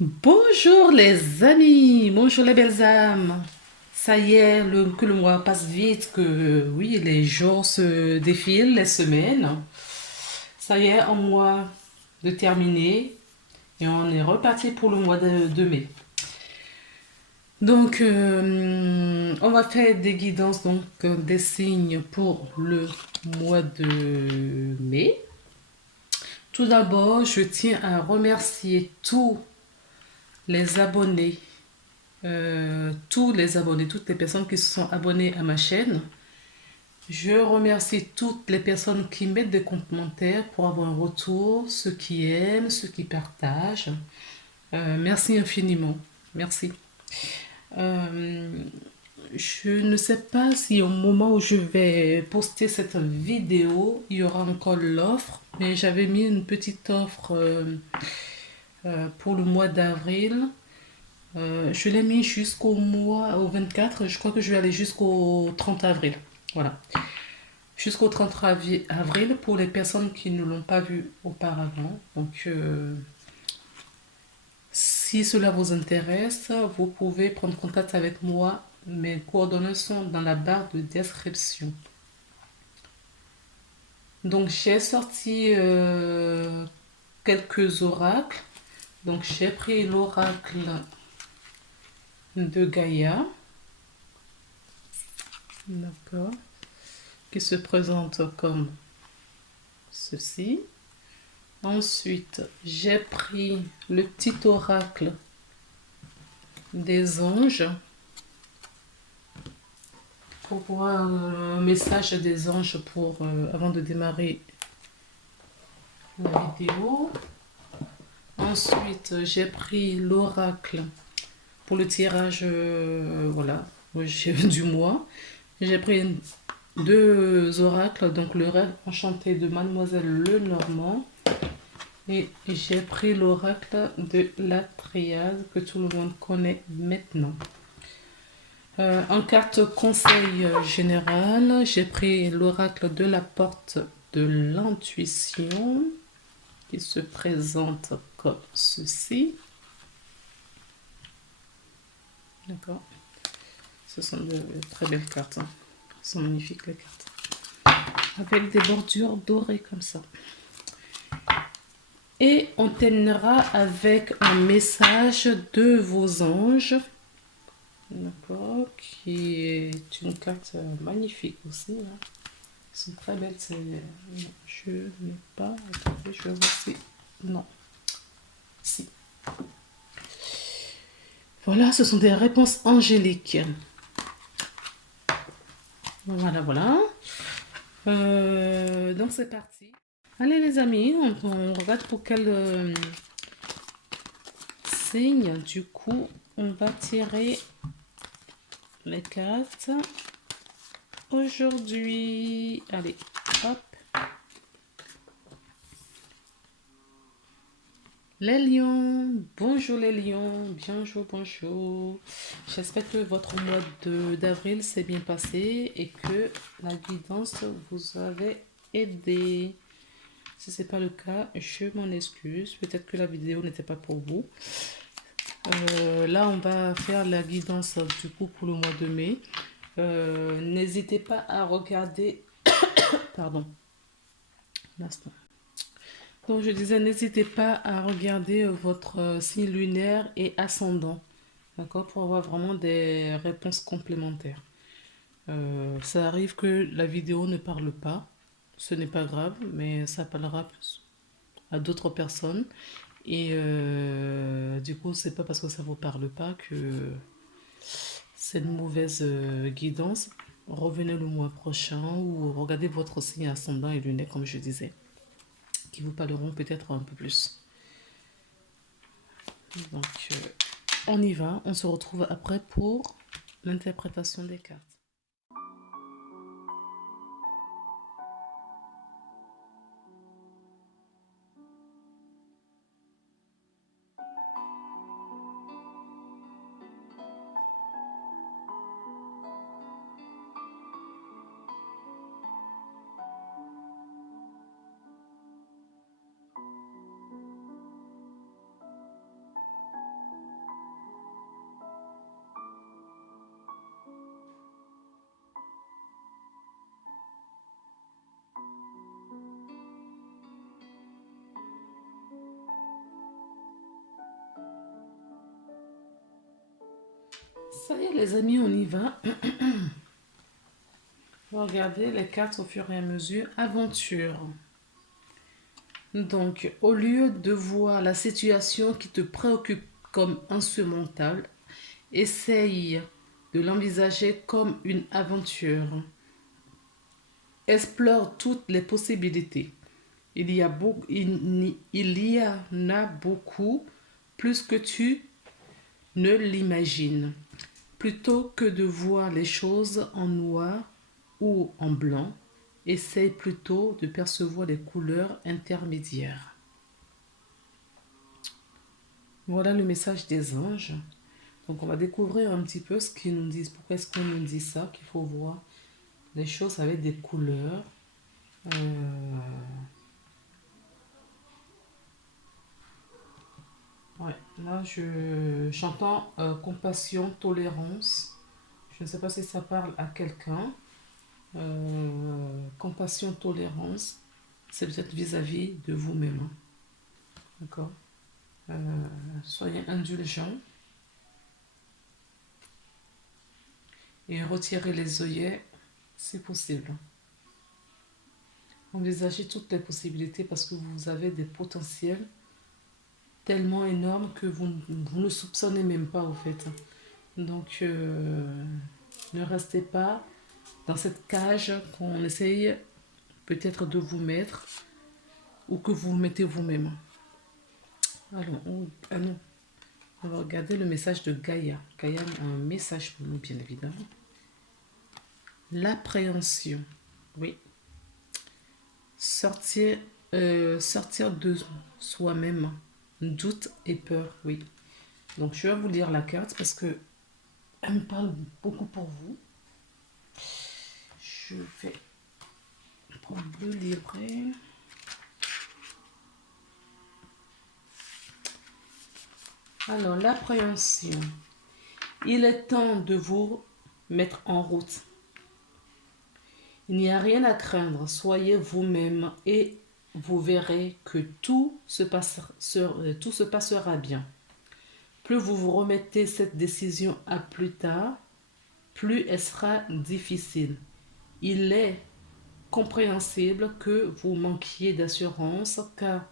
Bonjour les amis, bonjour les belles âmes. Ça y est, que le mois passe vite, que oui, les jours se défilent, les semaines. Ça y est, un mois de terminé et on est reparti pour le mois de mai. Donc, on va faire des guidances, donc des signes pour le mois de mai. Tout d'abord, je tiens à remercier les tous les abonnés, toutes les personnes qui se sont abonnées à ma chaîne. Je remercie toutes les personnes qui mettent des commentaires pour avoir un retour, ceux qui aiment, ceux qui partagent. Merci infiniment. Merci. Euh, je ne sais pas si au moment où je vais poster cette vidéo, il y aura encore l'offre, mais j'avais mis une petite offre pour le mois d'avril. Je l'ai mis au 24. Je crois que je vais aller jusqu'au 30 avril. Voilà. Jusqu'au 30 avril pour les personnes qui ne l'ont pas vu auparavant. Donc, si cela vous intéresse, vous pouvez prendre contact avec moi. Mes coordonnées sont dans la barre de description. Donc, j'ai sorti quelques oracles. Donc, j'ai pris l'oracle de Gaïa. D'accord. Qui se présente comme ceci. Ensuite, j'ai pris le petit oracle des anges pour voir un message des anges avant de démarrer la vidéo. Ensuite, j'ai pris l'oracle pour le tirage voilà, du mois. J'ai pris deux oracles, donc le rêve enchanté de Mademoiselle Lenormand. Et j'ai pris l'oracle de la triade que tout le monde connaît maintenant. En carte conseil général, j'ai pris l'oracle de la porte de l'intuition qui se présente comme ceci. D'accord. Ce sont de très belles cartes. Ce sont magnifiques les cartes. Avec des bordures dorées comme ça. Et on terminera avec un message de vos anges. D'accord. Qui est une carte magnifique aussi. Hein. Elles sont très belles. Je n'ai pas. Attendez, je vais voir si. Non. Si. Voilà, ce sont des réponses angéliques. Voilà, voilà. Donc c'est parti. Allez les amis, on regarde pour quel signe. Du coup, on va tirer les cartes aujourd'hui. Allez, hop. Les lions, bonjour les lions, bonjour, bonjour. J'espère que votre mois d'avril s'est bien passé et que la guidance vous avait aidé. Si ce n'est pas le cas, je m'en excuse. Peut-être que la vidéo n'était pas pour vous. Là, on va faire la guidance du coup pour le mois de mai. N'hésitez pas à regarder. Pardon. L'instant. Donc, je disais, n'hésitez pas à regarder votre signe lunaire et ascendant. D'accord? Pour avoir vraiment des réponses complémentaires. Ça arrive que la vidéo ne parle pas. Ce n'est pas grave, mais ça parlera plus à d'autres personnes. Et du coup, c'est pas parce que ça vous parle pas que c'est une mauvaise guidance. Revenez le mois prochain ou regardez votre signe ascendant et lunaire, comme je disais, qui vous parleront peut-être un peu plus. Donc, on y va. On se retrouve après pour l'interprétation des cartes. Ça y est, les amis, on y va. Regardez les cartes au fur et à mesure. Aventure. Donc, au lieu de voir la situation qui te préoccupe comme insurmontable, essaye de l'envisager comme une aventure. Explore toutes les possibilités. Il y en a beaucoup, plus que tu ne l'imagines. Plutôt que de voir les choses en noir ou en blanc, essaye plutôt de percevoir les couleurs intermédiaires. Voilà le message des anges. Donc on va découvrir un petit peu ce qu'ils nous disent. Pourquoi est-ce qu'on nous dit ça? Qu'il faut voir les choses avec des couleurs. Ouais, là j'entends compassion, tolérance. Je ne sais pas si ça parle à quelqu'un. Compassion, tolérance, c'est peut-être vis-à-vis de vous-même. Hein. D'accord. Soyez indulgents et retirez les œillets si possible. Envisagez toutes les possibilités parce que vous avez des potentiels tellement énormes que vous ne soupçonnez même pas au fait. Donc ne restez pas dans cette cage qu'on essaye peut-être de vous mettre ou que vous mettez vous-même. Alors, non. On va regarder le message de Gaïa. Gaïa a un message pour nous, bien évidemment. L'appréhension. Oui. Sortir de soi-même. Doute et peur. Oui. Donc, je vais vous lire la carte parce que elle me parle beaucoup pour vous. Je vais prendre le livret. Alors, l'appréhension. Il est temps de vous mettre en route. Il n'y a rien à craindre, soyez vous-même et vous verrez que tout se passera bien. Plus vous vous remettez cette décision à plus tard, plus elle sera difficile. Il est compréhensible que vous manquiez d'assurance car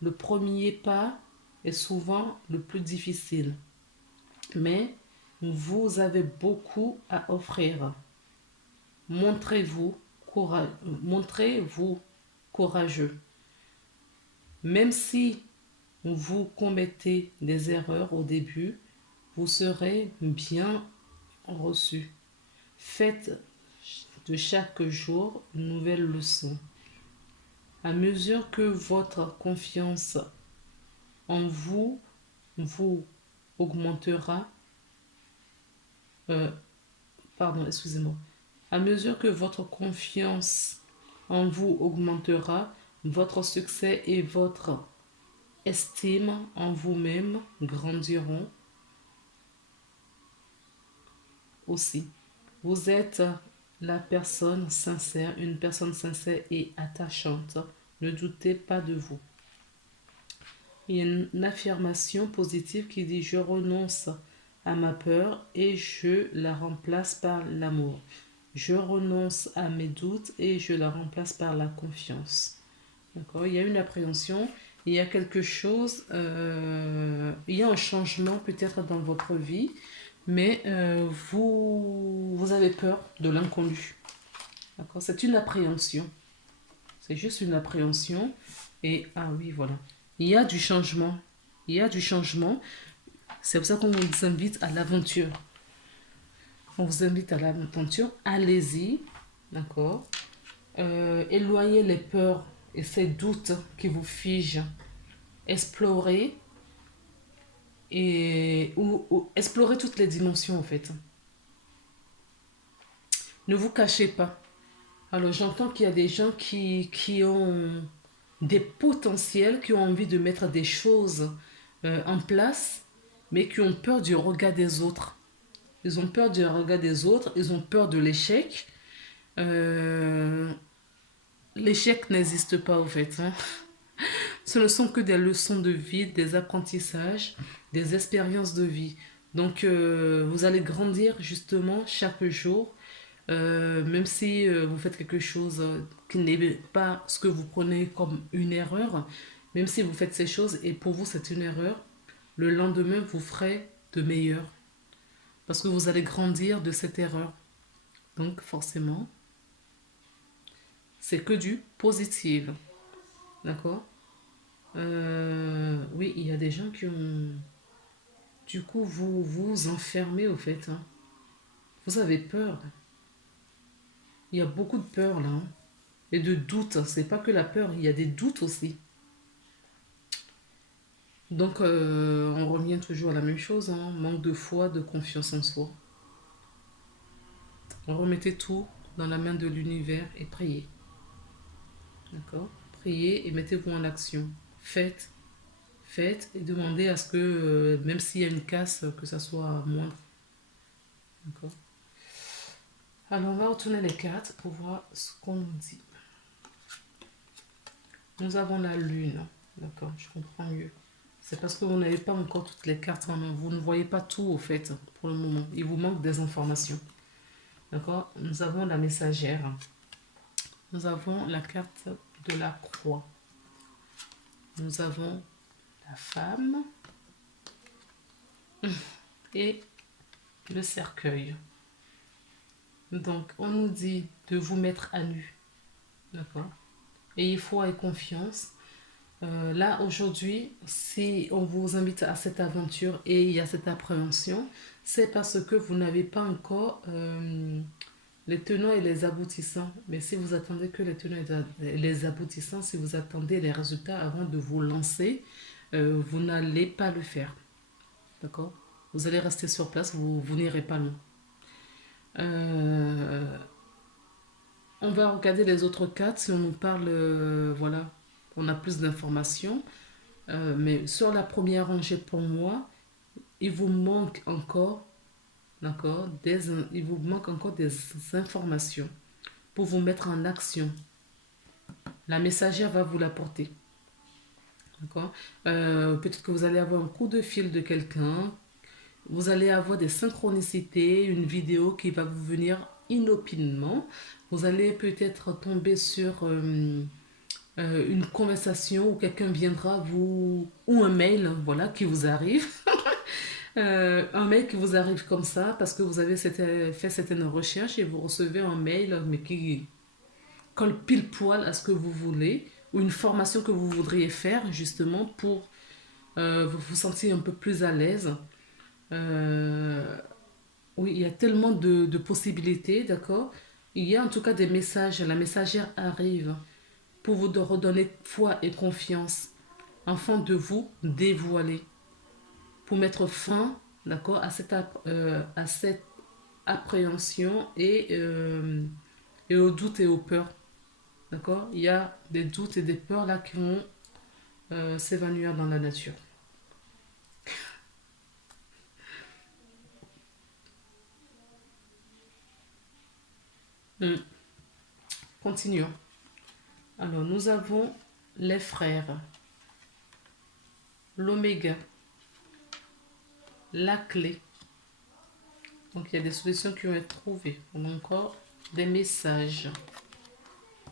le premier pas est souvent le plus difficile. Mais vous avez beaucoup à offrir. Montrez-vous courageux. Même si vous commettez des erreurs au début, vous serez bien reçu. Faites de chaque jour une nouvelle leçon. À mesure que votre confiance en vous augmentera, excusez-moi. À mesure que votre confiance en vous augmentera, votre succès et votre estime en vous-même grandiront aussi. Vous êtes la personne sincère, une personne sincère et attachante. Ne doutez pas de vous. Il y a une affirmation positive qui dit « Je renonce à ma peur et je la remplace par l'amour. Je renonce à mes doutes et je la remplace par la confiance. » D'accord. Il y a une appréhension, il y a quelque chose, il y a un changement peut-être dans votre vie, mais vous avez peur de l'inconnu. D'accord. C'est une appréhension. C'est juste une appréhension. Et, ah oui, voilà. Il y a du changement. Il y a du changement. C'est pour ça qu'on vous invite à l'aventure. On vous invite à l'aventure. Allez-y. D'accord. Éloignez les peurs et ces doutes qui vous figent. Explorez. Ou explorez toutes les dimensions en fait. Ne vous cachez pas. Alors j'entends qu'il y a des gens qui ont des potentiels, qui ont envie de mettre des choses en place, mais qui ont peur du regard des autres. Ils ont peur du regard des autres, ils ont peur de l'échec. L'échec n'existe pas en fait. Hein. Ce ne sont que des leçons de vie, des apprentissages, des expériences de vie. Donc, vous allez grandir justement chaque jour, même si vous faites quelque chose qui n'est pas ce que vous prenez comme une erreur, même si vous faites ces choses et pour vous c'est une erreur, le lendemain vous ferez de meilleur parce que vous allez grandir de cette erreur. Donc, forcément, c'est que du positif. D'accord. Oui, il y a des gens qui ont. Du coup, vous vous enfermez au fait, hein. Vous avez peur. Il y a beaucoup de peur là, hein. Et de doutes. C'est pas que la peur, il y a des doutes aussi. Donc, on revient toujours à la même chose, hein. Manque de foi, de confiance en soi. Remettez tout dans la main de l'univers et priez. D'accord. Priez et mettez-vous en action. Faites, faites et demandez à ce que, même s'il y a une casse, que ça soit moindre. D'accord. Alors, on va retourner les cartes pour voir ce qu'on nous dit. Nous avons la lune. D'accord, je comprends mieux. C'est parce que vous n'avez pas encore toutes les cartes en main. Vous ne voyez pas tout au fait pour le moment. Il vous manque des informations. D'accord. Nous avons la messagère. Nous avons la carte de la croix. Nous avons la femme et le cercueil. Donc, on nous dit de vous mettre à nu. D'accord. Ayez foi et confiance. Là, aujourd'hui, si on vous invite à cette aventure et il y a cette appréhension, c'est parce que vous n'avez pas encore les tenants et les aboutissants. Mais si vous attendez que les tenants et les aboutissants, si vous attendez les résultats avant de vous lancer, vous n'allez pas le faire. D'accord. Vous allez rester sur place, vous n'irez pas loin. Euh, on va regarder les autres cartes si on nous parle, voilà, on a plus d'informations. Mais sur la première rangée, pour moi, il vous manque encore, d'accord, il vous manque encore des informations pour vous mettre en action. La messagère va vous l'apporter, d'accord. Peut-être que vous allez avoir un coup de fil de quelqu'un, vous allez avoir des synchronicités, une vidéo qui va vous venir inopinément. Vous allez peut-être tomber sur une conversation où quelqu'un viendra vous... ou un mail, voilà, qui vous arrive. Un mail qui vous arrive comme ça parce que vous avez fait certaines recherches et vous recevez un mail mais qui colle pile poil à ce que vous voulez ou une formation que vous voudriez faire justement pour vous sentir un peu plus à l'aise. Euh, oui, il y a tellement de possibilités, d'accord. Il y a en tout cas des messages, la messagère arrive pour vous de redonner foi et confiance afin de vous dévoiler, pour mettre fin, d'accord, à cette appréhension et aux doutes et aux peurs. D'accord. Il y a des doutes et des peurs là qui vont s'évanouir dans la nature. Hmm. Continuons. Alors, nous avons les frères, l'oméga, la clé. Donc, il y a des solutions qui vont être trouvées. On a encore des messages.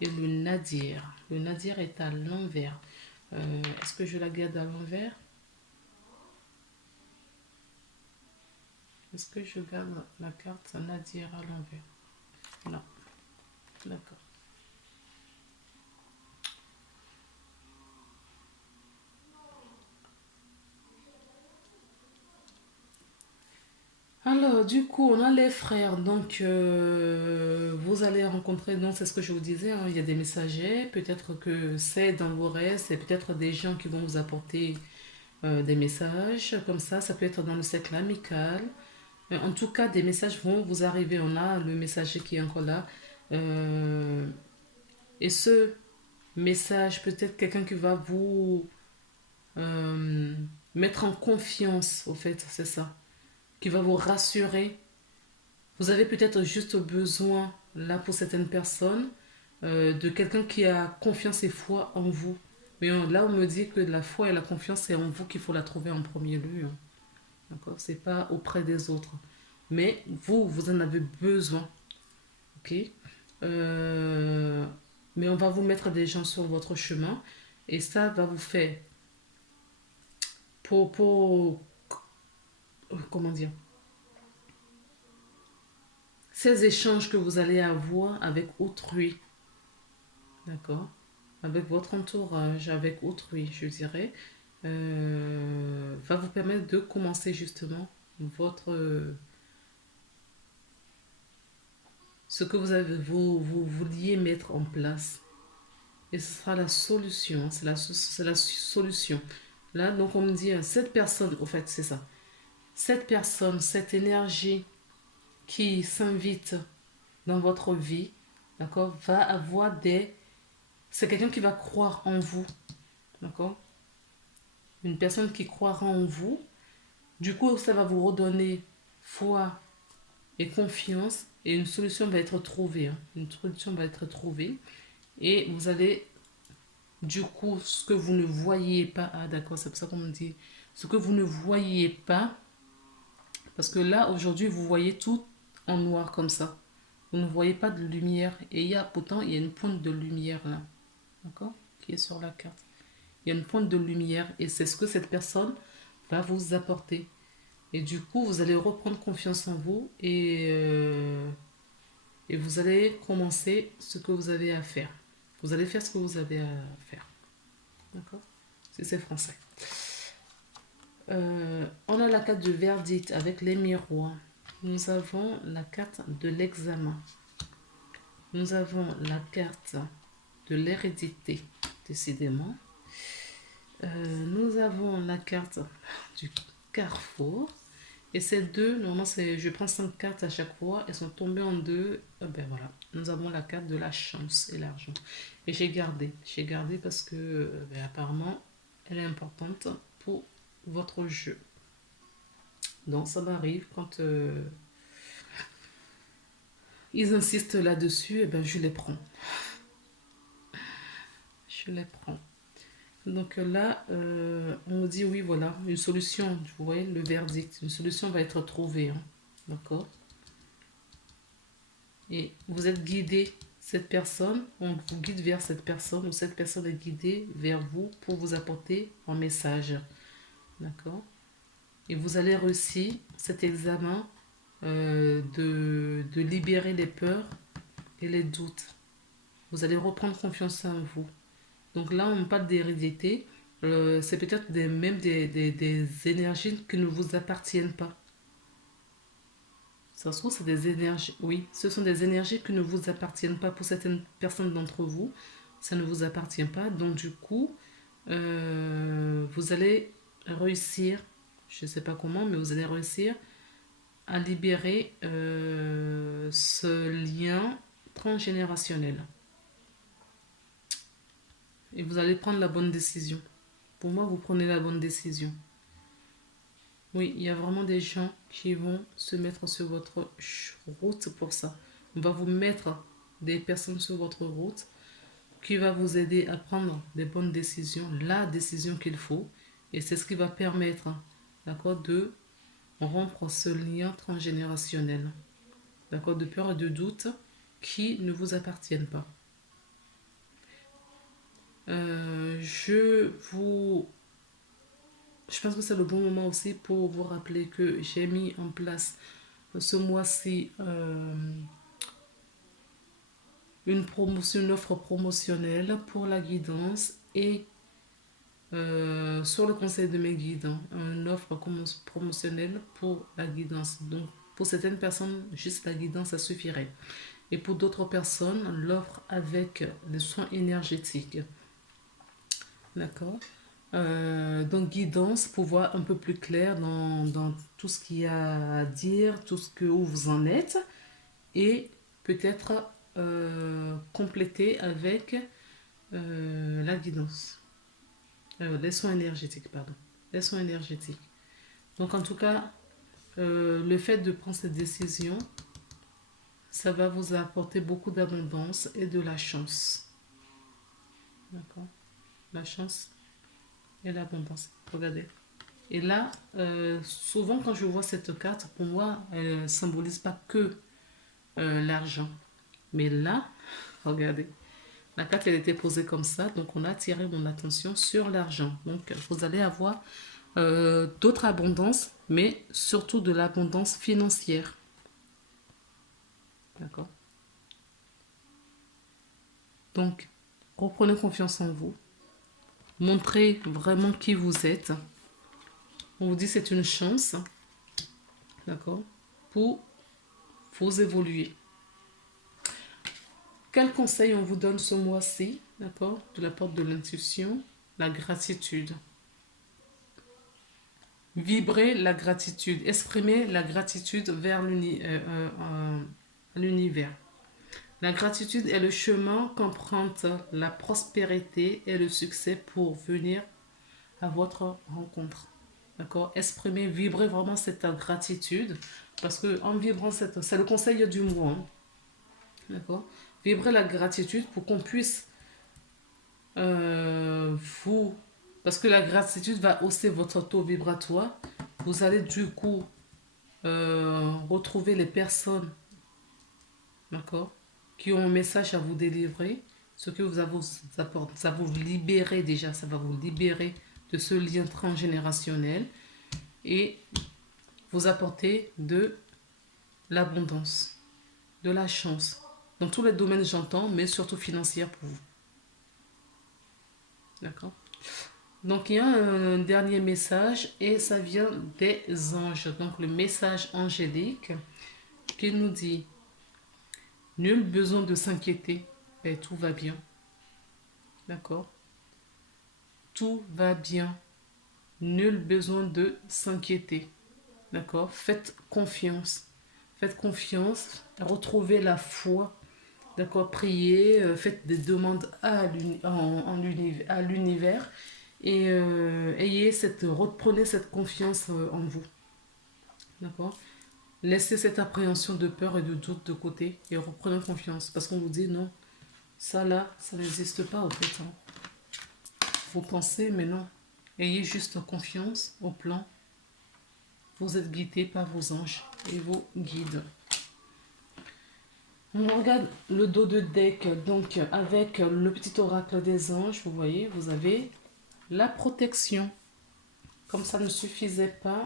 Et le nadir. Le nadir est à l'envers. Est-ce que je la garde à l'envers? Est-ce que je garde la carte nadir à l'envers? Non. D'accord. Alors, du coup, on a les frères. Donc, vous allez rencontrer, donc c'est ce que je vous disais, hein, il y a des messagers. Peut-être que c'est dans vos rêves, c'est peut-être des gens qui vont vous apporter des messages comme ça peut être dans le cercle amical. En tout cas, des messages vont vous arriver. On a le messager qui est encore là. Euh, et ce message, peut-être quelqu'un qui va vous euh, mettre en confiance, au fait, c'est ça, qui va vous rassurer. Vous avez peut-être juste besoin, là, pour certaines personnes, de quelqu'un qui a confiance et foi en vous. Mais là, on me dit que la foi et la confiance, c'est en vous qu'il faut la trouver en premier lieu, hein. D'accord? C'est pas auprès des autres. Mais vous en avez besoin. Ok? Euh, mais on va vous mettre des gens sur votre chemin et ça va vous faire pour comment dire, ces échanges que vous allez avoir avec autrui, d'accord? Avec votre entourage, avec autrui, je dirais, va vous permettre de commencer justement votre ce que vous vouliez mettre en place. Et ce sera la solution, c'est la solution. Là, donc on me dit, cette personne, au fait, c'est ça. Cette personne, cette énergie qui s'invite dans votre vie, d'accord, va avoir des... C'est quelqu'un qui va croire en vous, d'accord? Une personne qui croira en vous. Du coup, ça va vous redonner foi et confiance et une solution va être trouvée, hein. Une solution va être trouvée et vous allez, du coup, ce que vous ne voyez pas, ah d'accord, c'est pour ça qu'on me dit, ce que vous ne voyez pas, parce que là, aujourd'hui, vous voyez tout en noir comme ça. Vous ne voyez pas de lumière. Et pourtant, il y a une pointe de lumière là. D'accord? Qui est sur la carte. Il y a une pointe de lumière et c'est ce que cette personne va vous apporter. Et du coup, vous allez reprendre confiance en vous et vous allez commencer ce que vous avez à faire. Vous allez faire ce que vous avez à faire. D'accord? Si c'est français. On a la carte du verdict avec les miroirs. Nous avons la carte de l'examen. Nous avons la carte de l'hérédité, décidément. Nous avons la carte du carrefour. Et ces deux, normalement, je prends 5 cartes à chaque fois. Elles sont tombées en deux. Ben voilà. Nous avons la carte de la chance et l'argent. Et j'ai gardé. J'ai gardé parce que, ben, apparemment, elle est importante pour votre jeu. Donc, ça m'arrive quand ils insistent là-dessus, et ben, je les prends. Je les prends. Donc là, on nous dit oui, voilà, une solution, vous voyez, le verdict, une solution va être trouvée, hein. D'accord? Et vous êtes guidé, cette personne, on vous guide vers cette personne, ou cette personne est guidée vers vous pour vous apporter un message. D'accord? Et vous allez réussir cet examen de libérer les peurs et les doutes. Vous allez reprendre confiance en vous. Donc là, on parle d'hérédité. C'est peut-être même des énergies qui ne vous appartiennent pas. Ça se trouve, c'est des énergies. Oui, ce sont des énergies qui ne vous appartiennent pas pour certaines personnes d'entre vous. Ça ne vous appartient pas. Donc, du coup, vous allez réussir, je ne sais pas comment, mais vous allez réussir à libérer ce lien transgénérationnel. Et vous allez prendre la bonne décision. Pour moi, vous prenez la bonne décision. Oui, il y a vraiment des gens qui vont se mettre sur votre route pour ça. On va vous mettre des personnes sur votre route qui va vous aider à prendre des bonnes décisions, la décision qu'il faut. Et c'est ce qui va permettre, d'accord, de rompre ce lien transgénérationnel, d'accord, de peur et de doute qui ne vous appartiennent pas. Je vous Je pense que c'est le bon moment aussi pour vous rappeler que j'ai mis en place ce mois-ci une offre promotionnelle pour la guidance et sur le conseil de mes guides, hein, une offre promotionnelle pour la guidance. Donc, pour certaines personnes, juste la guidance, ça suffirait. Et pour d'autres personnes, l'offre avec les soins énergétiques. D'accord. Donc guidance pour voir un peu plus clair dans tout ce qu'il y a à dire, tout ce que où vous en êtes et peut-être compléter avec la guidance, les soins énergétiques, pardon, les soins énergétiques. Donc en tout cas, le fait de prendre cette décision, ça va vous apporter beaucoup d'abondance et de la chance. D'accord? La chance et l'abondance. Regardez. Et là, souvent quand je vois cette carte, pour moi, elle ne symbolise pas que l'argent. Mais là, regardez, la carte elle était posée comme ça, donc on a attiré mon attention sur l'argent. Donc vous allez avoir d'autres abondances, mais surtout de l'abondance financière. D'accord? Donc, reprenez confiance en vous. Montrez vraiment qui vous êtes. On vous dit c'est une chance, d'accord, pour vous évoluer. Quel conseil on vous donne ce mois-ci, d'accord, de la porte de l'intuition? La gratitude. Vibrez la gratitude. Exprimez la gratitude vers l'univers. La gratitude est le chemin qu'emprunte la prospérité et le succès pour venir à votre rencontre. D'accord? Exprimez, vibrez vraiment cette gratitude. Parce que en vibrant cette... C'est le conseil du mois. Hein. D'accord? Vibrez la gratitude pour qu'on puisse vous... Parce que la gratitude va hausser votre taux vibratoire. Vous allez du coup retrouver les personnes, d'accord, qui ont un message à vous délivrer. Ce que vous apporte, ça va vous libérer déjà, ça va vous libérer de ce lien transgénérationnel et vous apporter de l'abondance, de la chance. Dans tous les domaines, j'entends, mais surtout financière pour vous. D'accord? Donc, il y a un dernier message et ça vient des anges. Donc, le message angélique qui nous dit nul besoin de s'inquiéter, et tout va bien. D'accord? Tout va bien. Nul besoin de s'inquiéter. D'accord? Faites confiance. Faites confiance. Retrouvez la foi. D'accord? Priez. Faites des demandes à l'univers. Et reprenez cette confiance en vous. D'accord? Laissez cette appréhension de peur et de doute de côté et reprenez confiance. Parce qu'on vous dit non, ça là, ça n'existe pas au fait. Hein. Vous pensez, mais non. Ayez juste confiance au plan. Vous êtes guidé par vos anges et vos guides. On regarde le dos de deck. Donc, avec le petit oracle des anges, vous voyez, vous avez la protection. Comme ça ne suffisait pas,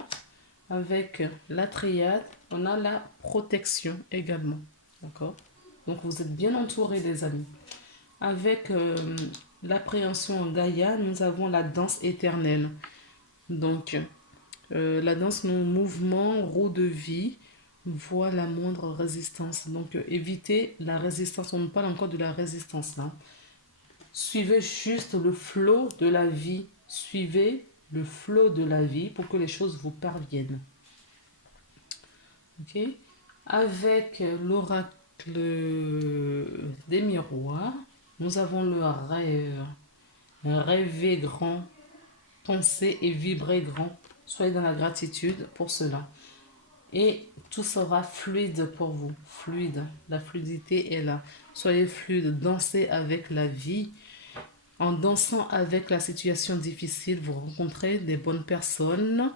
avec la triade, on a la protection également. D'accord? Donc, vous êtes bien entourés, les amis. Avec l'appréhension en Gaïa, nous avons la danse éternelle. Donc, la danse, nos mouvements, roue de vie, voit la moindre résistance. Donc, évitez la résistance. On parle encore de la résistance là. Suivez juste le flot de la vie. Suivez le flot de la vie pour que les choses vous parviennent. Ok? Avec l'oracle des miroirs, nous avons le rêve. Rêvez grand, pensez et vibrez grand. Soyez dans la gratitude pour cela. Et tout sera fluide pour vous. Fluide. La fluidité est là. Soyez fluide. Dansez avec la vie. En dansant avec la situation difficile, vous rencontrez des bonnes personnes.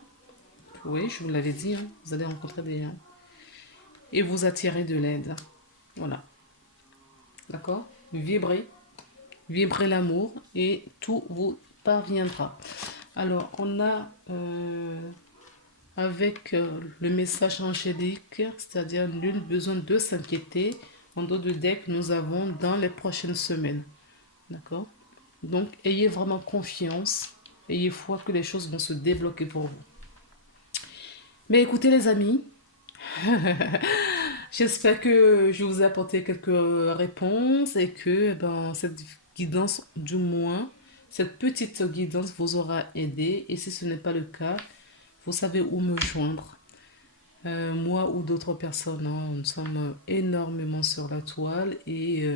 Oui, je vous l'avais dit. Hein, vous allez rencontrer des gens. Et vous attirez de l'aide. Voilà. D'accord? Vibrez. Vibrez l'amour et tout vous parviendra. Alors, on a avec le message angélique, c'est-à-dire nul besoin de s'inquiéter. En dos de deck, nous avons dans les prochaines semaines. D'accord? Donc, ayez vraiment confiance. Ayez foi que les choses vont se débloquer pour vous. Mais écoutez les amis, j'espère que je vous ai apporté quelques réponses et que cette guidance, du moins, cette petite guidance vous aura aidé. Et si ce n'est pas le cas, vous savez où me joindre. Moi ou d'autres personnes, hein, nous sommes énormément sur la toile et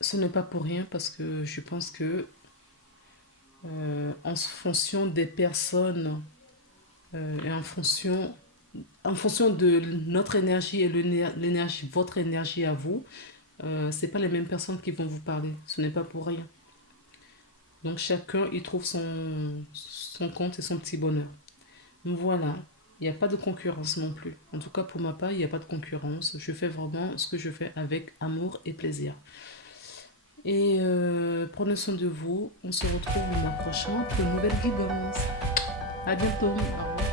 ce n'est pas pour rien parce que je pense que en fonction des personnes et en fonction de notre énergie et l'énergie, votre énergie à vous, c'est pas les mêmes personnes qui vont vous parler. Ce n'est pas pour rien. Donc chacun y trouve son compte et son petit bonheur. Voilà, il n'y a pas de concurrence non plus. En tout cas, pour ma part, il n'y a pas de concurrence. Je fais vraiment ce que je fais avec amour et plaisir. Et prenez soin de vous. On se retrouve le mois prochain pour une nouvelle guidance. À bientôt. Au revoir.